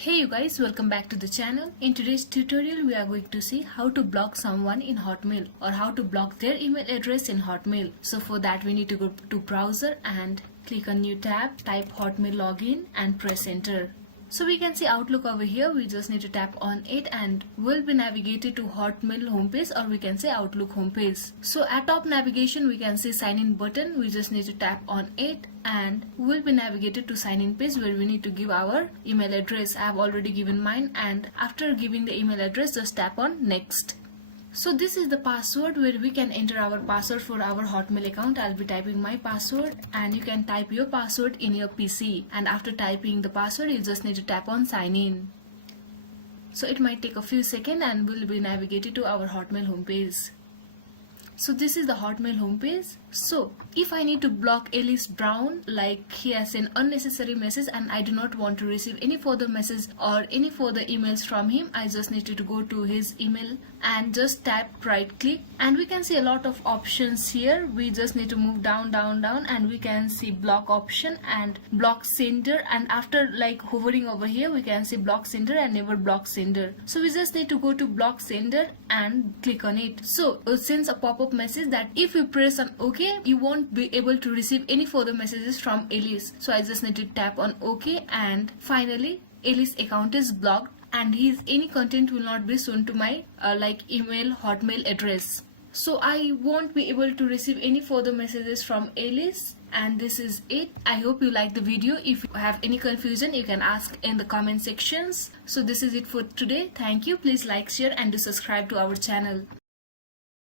Hey you guys, welcome back to the channel. In today's tutorial we are going to see how to block someone in Hotmail or how to block their email address in Hotmail. So for that we need to go to browser and click on new tab, type Hotmail login and press enter. So we can see Outlook over here. We just need to tap on it and we'll be navigated to Hotmail homepage, or we can say Outlook homepage. So at top navigation we can see sign in button. We just need to tap on it and we'll be navigated to sign in page where we need to give our email address. I have already given mine, and after giving the email address just tap on next. So this is the password where we can enter our password for our Hotmail account. I'll be typing my password and you can type your password in your PC, and after typing the password you just need to tap on sign in. So it might take a few seconds and we'll be navigated to our Hotmail homepage. So this is the Hotmail homepage. So if I need to block Ellis Brown, like he has an unnecessary message and I do not want to receive any further message or any further emails from him, I just need to go to his email and just tap right click, and we can see a lot of options here. We just need to move down and we can see block option and block sender, and after like hovering over here we can see block sender and never block sender. So we just need to go to block sender and click on it. So it sends a pop-up message that if you press on OK you won't be able to receive any further messages from Ellis. So I just need to tap on OK, and finally Ellis account is blocked and his any content will not be shown to my email Hotmail address. So I won't be able to receive any further messages from Ellis, and this is it. I hope you like the video. If you have any confusion you can ask in the comment sections. So this is it for today. Thank you. Please like, share and do subscribe to our channel.